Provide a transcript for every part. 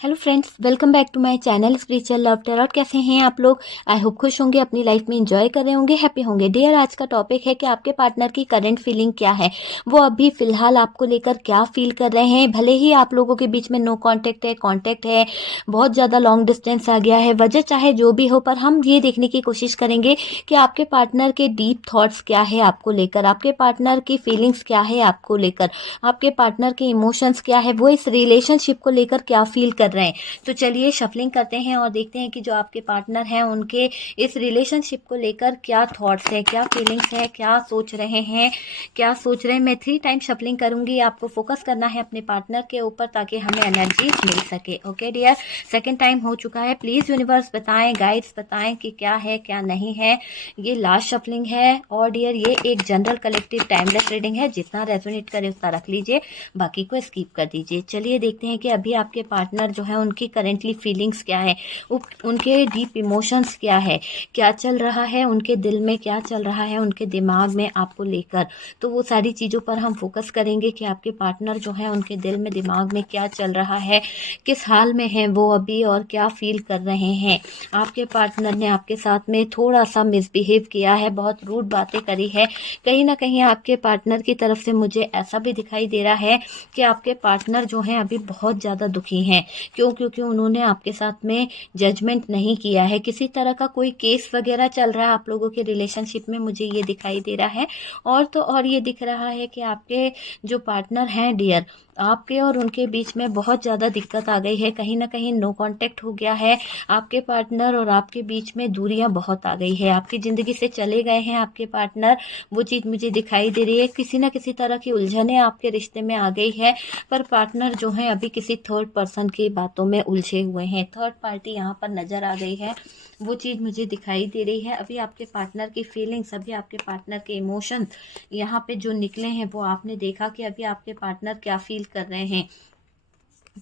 Hello friends, welcome back to my channel spiritual love tarot. कैसे हैं आप लोग? आई होप खुश होंगे, अपनी लाइफ में एंजॉय कर रहे होंगे, हैप्पी होंगे। डियर, आज का टॉपिक है कि आपके पार्टनर की करंट फीलिंग क्या है, वो अभी फिलहाल आपको लेकर क्या फील कर रहे हैं। भले ही आप लोगों के बीच में नो कांटेक्ट है, बहुत ज़्यादा लॉन्ग डिस्टेंस आ गया है, वजह चाहे जो भी हो, पर हम ये देखने की कोशिश करेंगे कि आपके पार्टनर के डीप थॉट्स क्या है आपको लेकर, आपके पार्टनर की फीलिंग्स क्या है आपको लेकर, आपके पार्टनर के इमोशंस क्या है, वो इस रिलेशनशिप को लेकर क्या फील कर रहे हैं। तो चलिए शफलिंग करते हैं और देखते हैं कि जो आपके पार्टनर हैं उनके इस रिलेशनशिप को लेकर क्या थॉट्स है, क्या फीलिंग्स है, क्या सोच रहे हैं, क्या सोच रहे हैं। मैं 3 टाइम शफलिंग करूंगी, आपको फोकस करना है अपने पार्टनर के ऊपर ताकि हमें एनर्जी मिल सके। ओके डियर, सेकेंड टाइम हो चुका है। प्लीज़ यूनिवर्स बताएं, गाइड्स बताएं कि क्या है क्या नहीं है। ये लास्ट शफलिंग है और डियर ये एक जनरल कलेक्टिव टाइमलेस रीडिंग है, जितना रेजोनेट करे उतना रख लीजिए, बाकी को स्किप कर दीजिए। चलिए देखते हैं कि अभी आपके पार्टनर जो है उनकी करेंटली फीलिंग्स क्या है, उनके डीप इमोशंस क्या है, क्या चल रहा है उनके दिल में, क्या चल रहा है उनके दिमाग में आपको लेकर। तो वो सारी चीज़ों पर हम फोकस करेंगे कि आपके पार्टनर जो है उनके दिल में, दिमाग में क्या चल रहा है, किस हाल में हैं वो अभी और क्या फील कर रहे हैं। आपके पार्टनर ने आपके साथ में थोड़ा सा मिसबिहेव किया है, बहुत रूड बातें करी है। कहीं ना कहीं आपके पार्टनर की तरफ से मुझे ऐसा भी दिखाई दे रहा है कि आपके पार्टनर जो हैं अभी बहुत ज़्यादा दुखी हैं। क्यों? क्योंकि उन्होंने आपके साथ में जजमेंट नहीं किया है। किसी तरह का कोई केस वगैरह चल रहा है आप लोगों के रिलेशनशिप में, मुझे ये दिखाई दे रहा है। और तो और ये दिख रहा है कि आपके जो पार्टनर हैं डियर, आपके और उनके बीच में बहुत ज़्यादा दिक्कत आ गई है। कहीं ना कहीं नो कांटेक्ट हो गया है। आपके पार्टनर और आपके बीच में दूरियां बहुत आ गई है। आपकी ज़िंदगी से चले गए हैं आपके पार्टनर, वो चीज़ मुझे दिखाई दे रही है। किसी ना किसी तरह की उलझनें आपके रिश्ते में आ गई है, पर पार्टनर जो है अभी किसी थर्ड पर्सन की बातों में उलझे हुए हैं। थर्ड पार्टी यहाँ पर नज़र आ गई है, वो चीज़ मुझे दिखाई दे रही है। अभी आपके पार्टनर की फीलिंग्स, अभी आपके पार्टनर के इमोशंस यहाँ पे जो निकले हैं, वो आपने देखा कि अभी आपके पार्टनर क्या फील कर रहे हैं,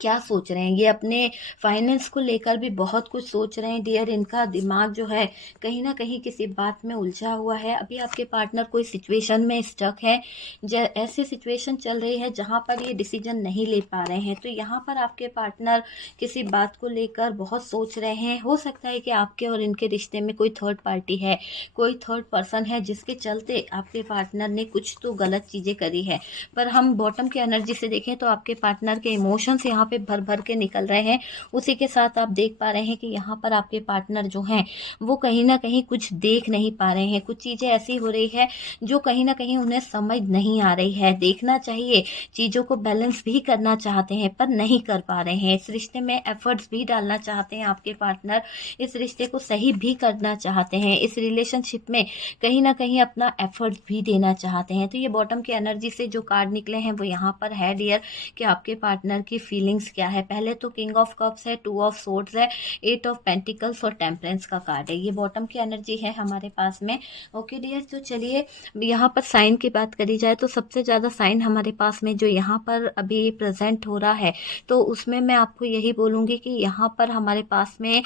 क्या सोच रहे हैं। ये अपने फाइनेंस को लेकर भी बहुत कुछ सोच रहे हैं डियर। इनका दिमाग जो है कहीं ना कहीं किसी बात में उलझा हुआ है। अभी आपके पार्टनर कोई सिचुएशन में स्टक है, ऐसी सिचुएशन चल रही है जहां पर ये डिसीजन नहीं ले पा रहे हैं। तो यहाँ पर आपके पार्टनर किसी बात को लेकर बहुत सोच रहे हैं। हो सकता है कि आपके और इनके रिश्ते में कोई थर्ड पार्टी है, कोई थर्ड पर्सन है, जिसके चलते आपके पार्टनर ने कुछ तो गलत चीज़ें करी है। पर हम बॉटम के एनर्जी से देखें तो आपके पार्टनर के इमोशंस यहाँ पे भर भर के निकल रहे हैं। उसी के साथ आप देख पा रहे हैं कि यहाँ पर आपके पार्टनर जो हैं वो कहीं ना कहीं कुछ देख नहीं पा रहे हैं। कुछ चीज़ें ऐसी हो रही है जो कहीं ना कहीं उन्हें समझ नहीं आ रही है। देखना चाहिए, चीज़ों को बैलेंस भी करना चाहते हैं पर नहीं कर पा रहे हैं। इस रिश्ते में एफर्ट्स भी डालना चाहते हैं आपके पार्टनर, इस रिश्ते को सही भी करना चाहते हैं, इस रिलेशनशिप में कहीं ना कहीं अपना एफर्ट्स भी देना चाहते हैं। तो ये बॉटम की एनर्जी से जो कार्ड निकले हैं वो यहाँ पर है डियर कि आपके पार्टनर की फीलिंग्स क्या है। पहले तो किंग ऑफ कप्स है, 2 ऑफ सोर्ड्स है, 8 ऑफ पेंटिकल्स और टेम्परेंस का कार्ड है। ये बॉटम की एनर्जी है हमारे पास में। ओके डियर, तो चलिए यहाँ पर साइन की बात करी जाए तो सबसे ज़्यादा साइन हमारे पास में जो यहाँ पर अभी प्रेजेंट हो रहा है, तो उसमें मैं आपको यही बोलूँगी कि यहाँ पर हमारे पास में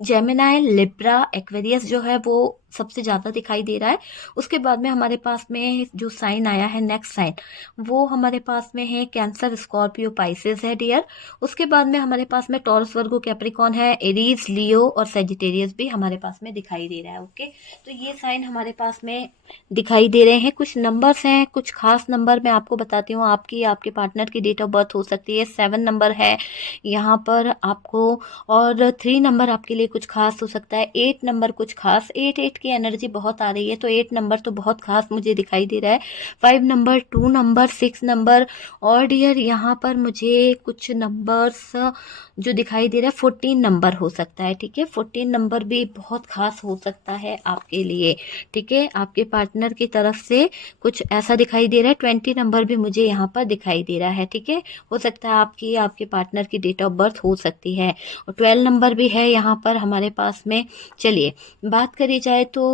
जेमिनाई, लिब्रा, एक्वेरियस जो है वो सबसे ज़्यादा दिखाई दे रहा है। उसके बाद में हमारे पास में जो साइन आया है, नेक्स्ट साइन, वो हमारे पास में है कैंसर, स्कॉर्पियो, पाइसेस है डियर। उसके बाद में हमारे पास में टॉरस, वर्गो, कैप्रिकॉन है, एरीज, लियो और सेजिटेरियस भी हमारे पास में दिखाई दे रहा है। ओके, तो ये साइन हमारे पास में दिखाई दे रहे हैं। कुछ नंबर्स हैं, कुछ खास नंबर मैं आपको बताती हूँ। आपकी, आपके पार्टनर की डेट ऑफ बर्थ हो सकती है, 7 नंबर है यहाँ पर आपको, और 3 नंबर आपके लिए कुछ खास हो सकता है, 8 नंबर कुछ खास, 8 की एनर्जी बहुत आ रही है तो 8 नंबर तो बहुत खास मुझे दिखाई दे रहा है। 5 नंबर, 2 नंबर, 6 नंबर, और डियर यहाँ पर मुझे कुछ नंबर्स जो दिखाई दे रहा है, 14 नंबर हो सकता है। ठीक है, 14 नंबर भी बहुत खास हो सकता है आपके लिए। ठीक है, आपके पार्टनर की तरफ से कुछ ऐसा दिखाई दे रहा है। 20 नंबर भी मुझे यहाँ पर दिखाई दे रहा है। ठीक है, हो सकता है आपकी, आपके पार्टनर की डेट ऑफ बर्थ हो सकती है। और 12 नंबर भी है यहाँ पर हमारे पास में। चलिए बात करी जाए तो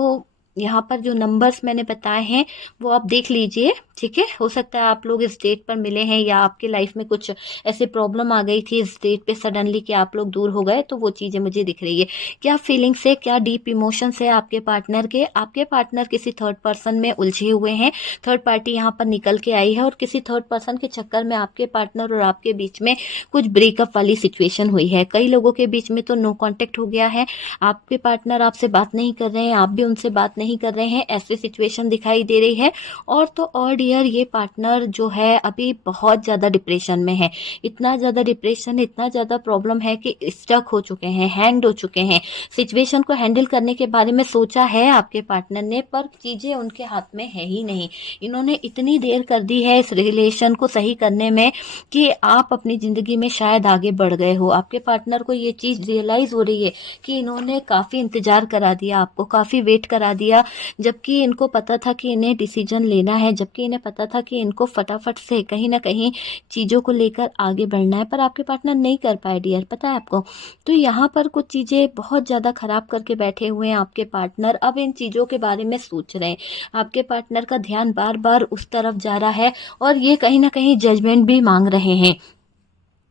यहाँ पर जो नंबर्स मैंने बताए हैं वो आप देख लीजिए, ठीक है। हो सकता है आप लोग इस डेट पर मिले हैं या आपके लाइफ में कुछ ऐसी प्रॉब्लम आ गई थी इस डेट पे सडनली कि आप लोग दूर हो गए, तो वो चीज़ें मुझे दिख रही है। क्या फीलिंग्स है, क्या डीप इमोशंस है आपके पार्टनर के। आपके पार्टनर किसी थर्ड पर्सन में उलझे हुए हैं, थर्ड पार्टी यहाँ पर निकल के आई है और किसी थर्ड पर्सन के चक्कर में आपके पार्टनर और आपके बीच में कुछ ब्रेकअप वाली सिचुएशन हुई है। कई लोगों के बीच में तो नो कॉन्टेक्ट हो गया है, आपके पार्टनर आपसे बात नहीं कर रहे हैं, आप भी उनसे बात नहीं कर रहे हैं, ऐसी सिचुएशन दिखाई दे रही है। और तो और डियर, ये पार्टनर जो है अभी बहुत ज़्यादा डिप्रेशन में है। इतना ज़्यादा डिप्रेशन, इतना ज़्यादा प्रॉब्लम है कि स्टक हो चुके हैं, हैंग हो चुके हैं। सिचुएशन को हैंडल करने के बारे में सोचा है आपके पार्टनर ने, पर चीज़ें उनके हाथ में है ही नहीं। इन्होंने इतनी देर कर दी है इस रिलेशन को सही करने में कि आप अपनी ज़िंदगी में शायद आगे बढ़ गए हो। आपके पार्टनर को ये चीज़ रियलाइज़ हो रही है कि इन्होंने काफ़ी इंतज़ार करा दिया, आपको काफ़ी वेट करा दिया, जबकि इनको पता था कि इन्हें डिसीजन लेना है, जबकि इन्हें पता था कि इनको फटाफट से कहीं ना कहीं चीज़ों को लेकर आगे बढ़ना है, पर आपके पार्टनर नहीं कर पाए डियर, पता है आपको। तो यहाँ पर कुछ चीज़ें बहुत ज़्यादा ख़राब करके बैठे हुए हैं आपके पार्टनर। अब इन चीज़ों के बारे में सोच रहे हैं, आपके पार्टनर का ध्यान बार बार उस तरफ जा रहा है और ये कहीं ना कहीं जजमेंट भी मांग रहे हैं।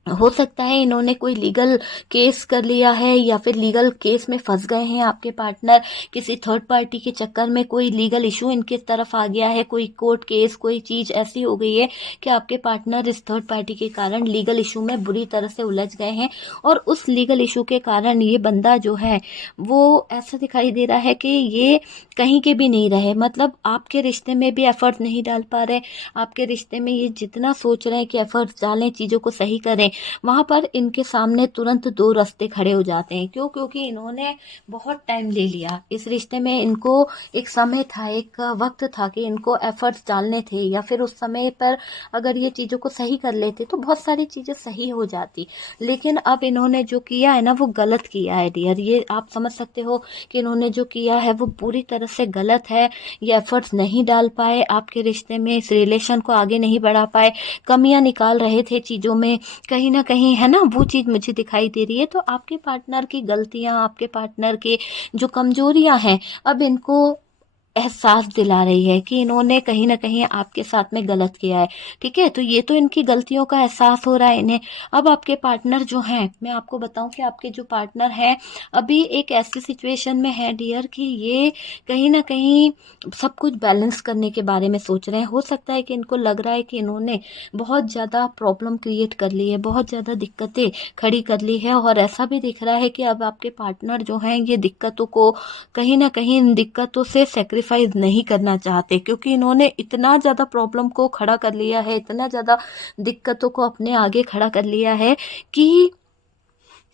हो सकता है इन्होंने कोई लीगल केस कर लिया है या फिर लीगल केस में फंस गए हैं आपके पार्टनर, किसी थर्ड पार्टी के चक्कर में कोई लीगल इशू इनके तरफ आ गया है, कोई कोर्ट केस, कोई चीज़ ऐसी हो गई है कि आपके पार्टनर इस थर्ड पार्टी के कारण लीगल इशू में बुरी तरह से उलझ गए हैं। और उस लीगल इशू के कारण ये बंदा जो है वो ऐसा दिखाई दे रहा है कि ये कहीं के भी नहीं रहे, मतलब आपके रिश्ते में भी एफर्ट नहीं डाल पा रहे। आपके रिश्ते में ये जितना सोच रहे हैं कि एफर्ट डालें, चीज़ों को सही करें, वहाँ पर इनके सामने तुरंत दो रास्ते खड़े हो जाते हैं। क्यों? क्योंकि इन्होंने बहुत टाइम ले लिया इस रिश्ते में। इनको एक समय था, एक वक्त था कि इनको एफर्ट्स डालने थे, या फिर उस समय पर अगर ये चीज़ों को सही कर लेते तो बहुत सारी चीज़ें सही हो जाती। लेकिन अब इन्होंने जो किया है ना वो गलत किया है डियर। ये आप समझ सकते हो कि इन्होंने जो किया है वो पूरी तरह से गलत है। ये एफर्ट्स नहीं डाल पाए आपके रिश्ते में, इस रिलेशन को आगे नहीं बढ़ा पाए, कमियां निकाल रहे थे चीज़ों में, कहीं ना कहीं है ना वो चीज़ मुझे दिखाई दे रही है। तो आपके पार्टनर की गलतियां, आपके पार्टनर के जो कमजोरियां हैं, अब इनको एहसास दिला रही है कि इन्होंने कहीं ना कहीं आपके साथ में गलत किया है। ठीक है, तो ये तो इनकी गलतियों का एहसास हो रहा है इन्हें। अब आपके पार्टनर जो हैं, मैं आपको बताऊं कि आपके जो पार्टनर हैं अभी एक ऐसी सिचुएशन में है डियर कि ये कहीं ना कहीं सब कुछ बैलेंस करने के बारे में सोच रहे हैं। हो सकता है कि इनको लग रहा है कि इन्होंने बहुत ज़्यादा प्रॉब्लम क्रिएट कर ली है, बहुत ज़्यादा दिक्कतें खड़ी कर ली है, और ऐसा भी दिख रहा है कि अब आपके पार्टनर जो हैं ये दिक्कतों को कहीं ना कहीं, इन दिक्कतों से सेक्रीफाइस नहीं करना चाहते, क्योंकि इन्होंने इतना ज़्यादा प्रॉब्लम को खड़ा कर लिया है, इतना ज़्यादा दिक्कतों को अपने आगे खड़ा कर लिया है कि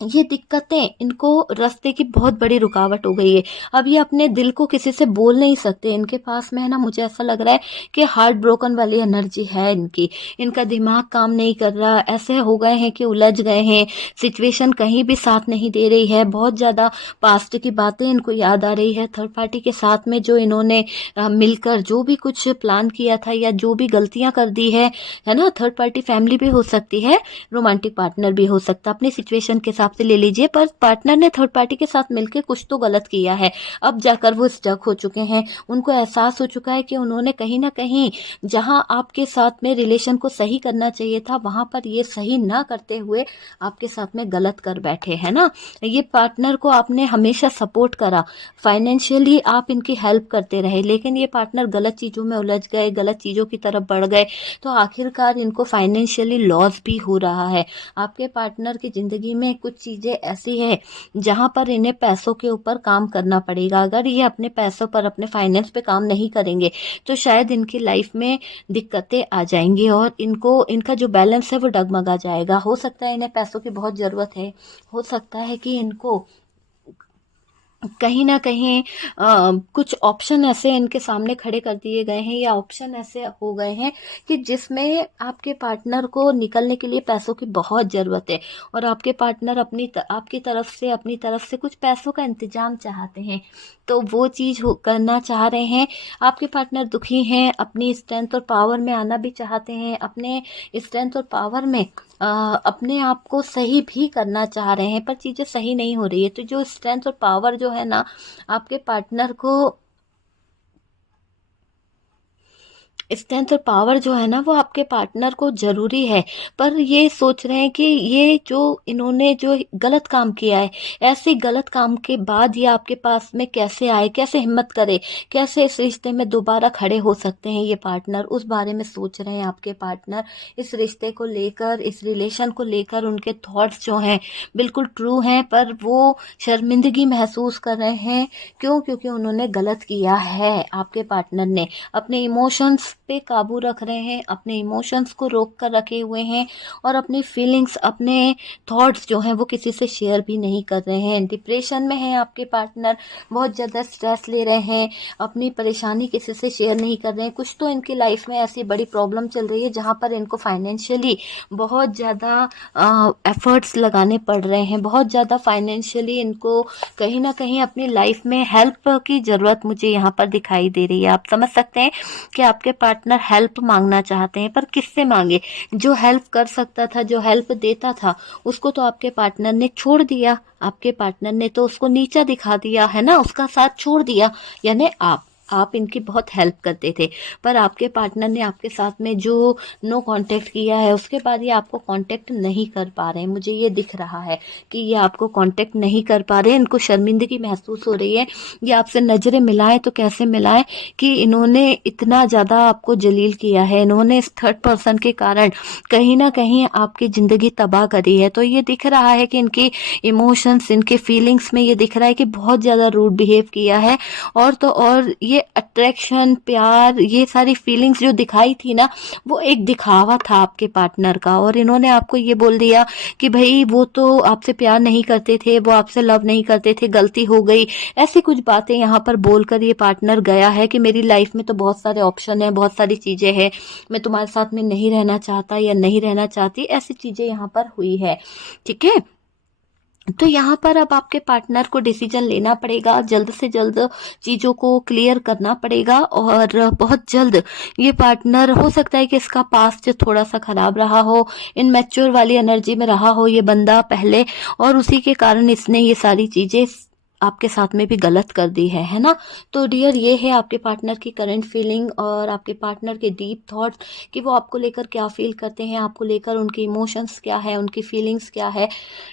ये दिक्कतें इनको रास्ते की बहुत बड़ी रुकावट हो गई है। अब ये अपने दिल को किसी से बोल नहीं सकते। इनके पास में है ना, मुझे ऐसा लग रहा है कि हार्ट ब्रोकन वाली एनर्जी है इनकी। इनका दिमाग काम नहीं कर रहा, ऐसे हो गए हैं कि उलझ गए हैं, सिचुएशन कहीं भी साथ नहीं दे रही है। बहुत ज़्यादा पास्ट की बातें इनको याद आ रही है, थर्ड पार्टी के साथ में जो इन्होंने मिलकर जो भी कुछ प्लान किया था या जो भी गलतियाँ कर दी है ना। थर्ड पार्टी फैमिली भी हो सकती है, रोमांटिक पार्टनर भी हो सकता है, अपनी सिचुएशन के हिसाब से ले लीजिए, पर पार्टनर ने थर्ड पार्टी के साथ मिलकर कुछ तो गलत किया है। अब जाकर वो स्टक हो चुके हैं, उनको एहसास हो चुका है कि उन्होंने कहीं ना कहीं जहां आपके साथ में रिलेशन को सही करना चाहिए था, वहां पर ये सही ना करते हुए आपके साथ में गलत कर बैठे है ना। ये पार्टनर को आपने हमेशा सपोर्ट करा, फाइनेंशियली आप इनकी हेल्प करते रहे, लेकिन ये पार्टनर गलत चीज़ों में उलझ गए, गलत चीज़ों की तरफ बढ़ गए, तो आखिरकार इनको फाइनेंशियली लॉस भी हो रहा है। आपके पार्टनर की ज़िंदगी में कुछ चीज़ें ऐसी है जहां पर इन्हें पैसों के ऊपर काम करना पड़ेगा। अगर ये अपने पैसों पर, अपने फाइनेंस पे काम नहीं करेंगे तो शायद इनकी लाइफ में दिक्कतें आ जाएंगी और इनको, इनका जो बैलेंस है वो डगमगा जाएगा। हो सकता है इन्हें पैसों की बहुत ज़रूरत है, हो सकता है कि इनको कहीं ना कहीं कुछ ऑप्शन ऐसे इनके सामने खड़े कर दिए गए हैं, या ऑप्शन ऐसे हो गए हैं कि जिसमें आपके पार्टनर को निकलने के लिए पैसों की बहुत ज़रूरत है, और आपके पार्टनर आपकी तरफ से, अपनी तरफ से कुछ पैसों का इंतजाम चाहते हैं, तो वो चीज़ करना चाह रहे हैं। आपके पार्टनर दुखी हैं, अपनी स्ट्रेंथ और पावर में आना भी चाहते हैं, अपने स्ट्रेंथ और पावर में अपने आप को सही भी करना चाह रहे हैं, पर चीज़ें सही नहीं हो रही है। तो जो स्ट्रेंथ और पावर जो है ना आपके पार्टनर को स्ट्रेंथ और पावर जो है ना वो आपके पार्टनर को ज़रूरी है, पर ये सोच रहे हैं कि ये जो इन्होंने जो गलत काम किया है, ऐसे गलत काम के बाद ये आपके पास में कैसे आए, कैसे हिम्मत करे, कैसे इस रिश्ते में दोबारा खड़े हो सकते हैं ये पार्टनर, उस बारे में सोच रहे हैं आपके पार्टनर। इस रिश्ते को लेकर, इस रिलेशन को लेकर उनके थॉट्स जो हैं बिल्कुल ट्रू हैं, पर वो शर्मिंदगी महसूस कर रहे हैं। क्यों? क्योंकि उन्होंने गलत किया है। आपके पार्टनर ने अपने इमोशंस पे काबू रख रहे हैं, अपने इमोशंस को रोक कर रखे हुए हैं और अपनी फीलिंग्स, अपने थॉट्स जो हैं वो किसी से शेयर भी नहीं कर रहे हैं। डिप्रेशन में है आपके पार्टनर, बहुत ज़्यादा स्ट्रेस ले रहे हैं, अपनी परेशानी किसी से शेयर नहीं कर रहे हैं। कुछ तो इनकी लाइफ में ऐसी बड़ी प्रॉब्लम चल रही है जहाँ पर इनको फाइनेंशियली बहुत ज़्यादा एफर्ट्स लगाने पड़ रहे हैं, बहुत ज़्यादा फाइनेंशियली इनको कहीं ना कहीं अपनी लाइफ में हेल्प की ज़रूरत मुझे यहाँ पर दिखाई दे रही है। आप समझ सकते हैं कि आपके पार्टनर हेल्प मांगना चाहते हैं, पर किससे मांगे? जो हेल्प कर सकता था, जो हेल्प देता था, उसको तो आपके पार्टनर ने छोड़ दिया। आपके पार्टनर ने तो उसको नीचा दिखा दिया है ना, उसका साथ छोड़ दिया। यानी आप इनकी बहुत हेल्प करते थे, पर आपके पार्टनर ने आपके साथ में जो नो कांटेक्ट किया है उसके बाद ये आपको कांटेक्ट नहीं कर पा रहे हैं। मुझे ये दिख रहा है कि ये आपको कांटेक्ट नहीं कर पा रहे हैं, इनको शर्मिंदगी महसूस हो रही है। ये आपसे नज़रें मिलाएं तो कैसे मिलाएं कि इन्होंने इतना ज़्यादा आपको जलील किया है, इन्होंने इस थर्ड पर्सन के कारण कहीं ना कहीं आपकी ज़िंदगी तबाह करी है। तो ये दिख रहा है कि इनकी इमोशंस, इनके फीलिंग्स में ये दिख रहा है कि बहुत ज़्यादा रूड बिहेव किया है। और तो और ये अट्रैक्शन, प्यार, ये सारी फीलिंग्स जो दिखाई थी ना, वो एक दिखावा था आपके पार्टनर का। और इन्होंने आपको ये बोल दिया कि भाई वो तो आपसे प्यार नहीं करते थे, वो आपसे लव नहीं करते थे, गलती हो गई। ऐसी कुछ बातें यहाँ पर बोलकर ये पार्टनर गया है कि मेरी लाइफ में तो बहुत सारे ऑप्शन है, बहुत सारी चीज़ें हैं, मैं तुम्हारे साथ में नहीं रहना चाहता या नहीं रहना चाहती, ऐसी चीज़ें यहाँ पर हुई है। ठीक है, तो यहाँ पर अब आपके पार्टनर को डिसीजन लेना पड़ेगा, जल्द से जल्द चीज़ों को क्लियर करना पड़ेगा। और बहुत जल्द ये पार्टनर, हो सकता है कि इसका पास्ट थोड़ा सा खराब रहा हो, इनमेच्योर वाली एनर्जी में रहा हो ये बंदा पहले, और उसी के कारण इसने ये सारी चीज़ें आपके साथ में भी गलत कर दी है ना। तो डियर, ये है आपके पार्टनर की करंट फीलिंग और आपके पार्टनर के डीप थॉट्स कि वो आपको लेकर क्या फील करते हैं, आपको लेकर उनके इमोशंस क्या है, उनकी फीलिंग्स क्या है।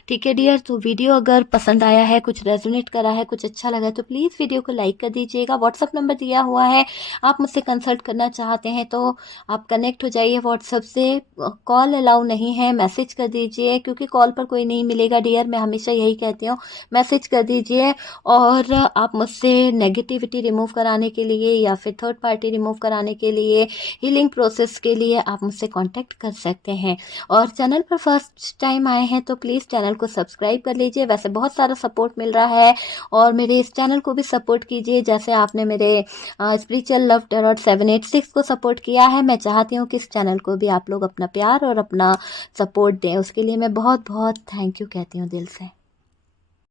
ठीक है डियर, तो वीडियो अगर पसंद आया है, कुछ रेजोनेट करा है, कुछ अच्छा लगा है, तो प्लीज़ वीडियो को लाइक कर दीजिएगा। व्हाट्सअप नंबर दिया हुआ है, आप मुझसे कंसल्ट करना चाहते हैं तो आप कनेक्ट हो जाइए व्हाट्सअप से। कॉल अलाउ नहीं है, मैसेज कर दीजिए, क्योंकि कॉल पर कोई नहीं मिलेगा डियर, मैं हमेशा यही कहती हूँ। मैसेज कर दीजिए। और आप मुझसे नेगेटिविटी रिमूव कराने के लिए या फिर थर्ड पार्टी रिमूव कराने के लिए, हीलिंग प्रोसेस के लिए आप मुझसे कांटेक्ट कर सकते हैं। और चैनल पर फर्स्ट टाइम आए हैं तो प्लीज़ चैनल को सब्सक्राइब कर लीजिए। वैसे बहुत सारा सपोर्ट मिल रहा है, और मेरे इस चैनल को भी सपोर्ट कीजिए, जैसे आपने मेरे स्पिरिचुअल लव टैरोट 786 को सपोर्ट किया है। मैं चाहती हूँ कि इस चैनल को भी आप लोग अपना प्यार और अपना सपोर्ट दें, उसके लिए मैं बहुत बहुत थैंक यू कहती हूँ दिल से।